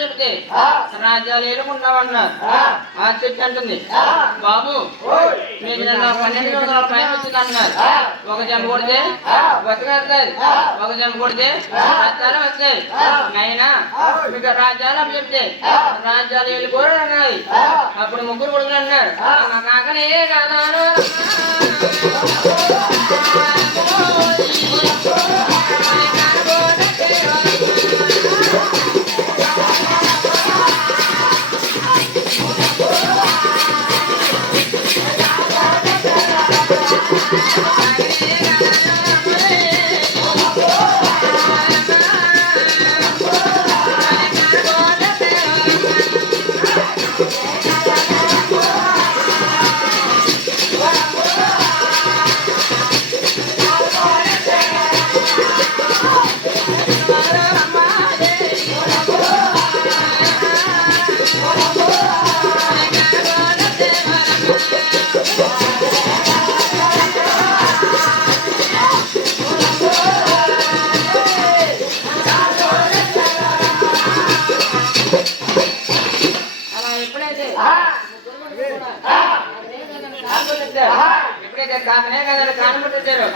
చెప్తే రాజ్యాలు ఏలుకుంటామన్నారు. ఆ చెట్టు అంటుంది, బాబు మీరు నన్ను 12 సంవత్సరాల పైన వచ్చింది అన్నారు. ఒక జంప కొడితే బతకస్తారు, ఒక జంప కొడితే రక్తాలు వస్తాయి. అయినా మీకు రాజ్యాలు చెప్తే రాజ్యాలు వెళ్ళిపోరు అన్నది. అప్పుడు ముగ్గురు కొడుకులు అన్నారు, మా కాకనే కాదాను ఎప్పుడైతే కాకనే కదా కానబట్టారు.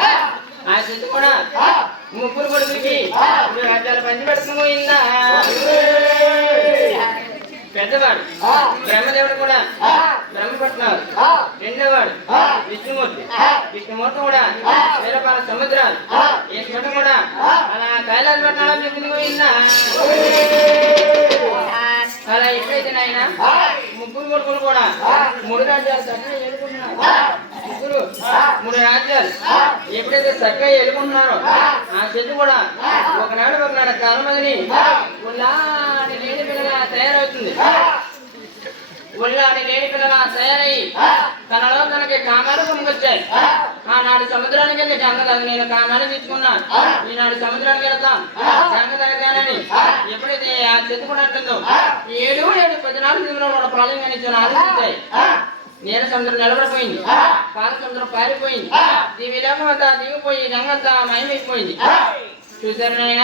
ఆ చెట్టు కూడా ముగ్గురు కొడుకులకి రాజ్యాలు పంచి పెట్టుకుపోయిందా. పెద్దవాడు బ్రహ్మదేవుడు కూడా బ్రహ్మపట్నాలు, రెండోవాడు విష్ణుమూర్తి, విష్ణుమూర్తి కూడా వేరపాల సముద్రాలు, ఈ చోట కూడా అలా కైలాస పట్నాలు చెప్పుకుపోయిందా. అలా ఎప్పుడైతే నాయన ముగ్గురు కొడుకులు కూడా 3 రాజ్యాలు చక్కగా ఏలుకుంటున్నారు. ముగ్గురు 3 రాజ్యాలు ఎప్పుడైతే చక్కగా ఏలుకుంటున్నారో ఆ చెట్టు కూడా ఒకనాడు కాలం మందిని ఉల్లాని లేని పిల్లగా తయారవుతుంది. ఉల్లాని లేని పిల్లగా తయారయ్యి తనలో తనకి కామాలు కొనుకొచ్చాయి. ఆనాడు సముద్రానికి వెళ్ళి గంగదాన్ని నేను కామాలు తీసుకున్నాను, ఈనాడు సముద్రానికి వెళ్తాం గంగదాని ఎప్పుడైతే ఆ చెట్టు కూడా అంటుందో 7 14 దినంలో ప్రాణం కానీ ఆలోచించాయి. నీల సముద్రం నిలబడిపోయింది, పాల సముద్రం పారిపోయింది, దివిలోకం అంతా దిగిపోయి గంగంతా మయమైపోయింది. చూసారు నాయన.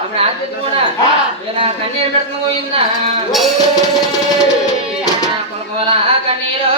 అప్పుడు ఆ చెట్టు కూడా ఇలా కన్నీరు పెడుతుంది పోయిందా. కన్నీరు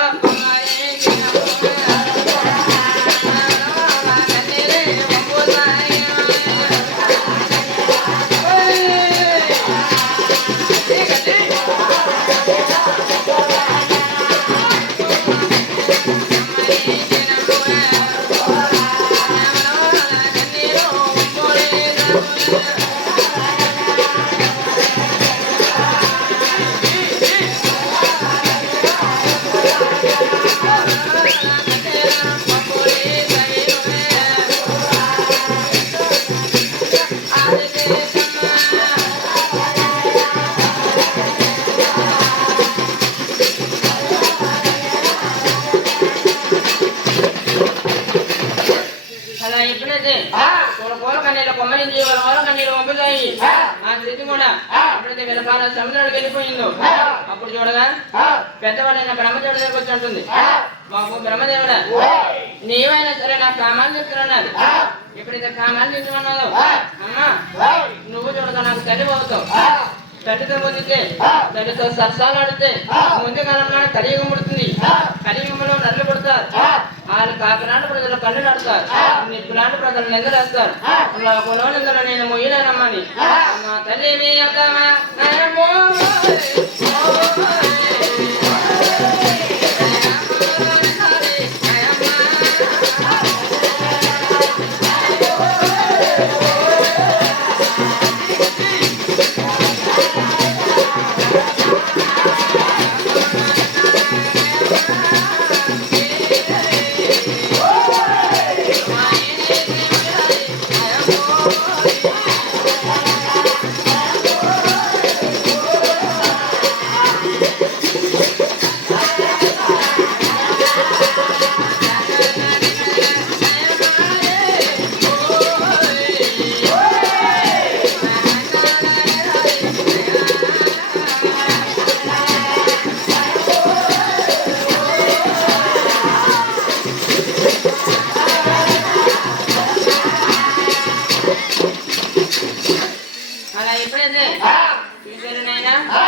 సముద్రానికి వెళ్ళిపోయిందో అప్పుడు చూడగా పెద్దవాడైన బ్రహ్మదేవుడి దగ్గరకు వచ్చి ఉంటుంది, బాబు బ్రహ్మదేవుడా నీవైనా సరే నాకు కామాలు చెప్తున్నారు. ఎప్పుడైతే కామాలు చెప్తున్నాదో అమ్మా నువ్వు చూడగా నాకు తల్లి అవుతావు. తల్లితో పొందితే తల్లితో సరసాలు ఆడితే ముందు కాలంలో కలియుగం పుడుతుంది. కలియుగంలో నల్లు పుడతారు, వాళ్ళు కాకినాడు ప్రజలు కళ్ళు నడుతారు, నిప్పులాంటి ప్రజలు నిందలేస్తారు. కొనో నిందలు నేను మొయ్యలేనమ్మని మా తల్లి మీ నాయన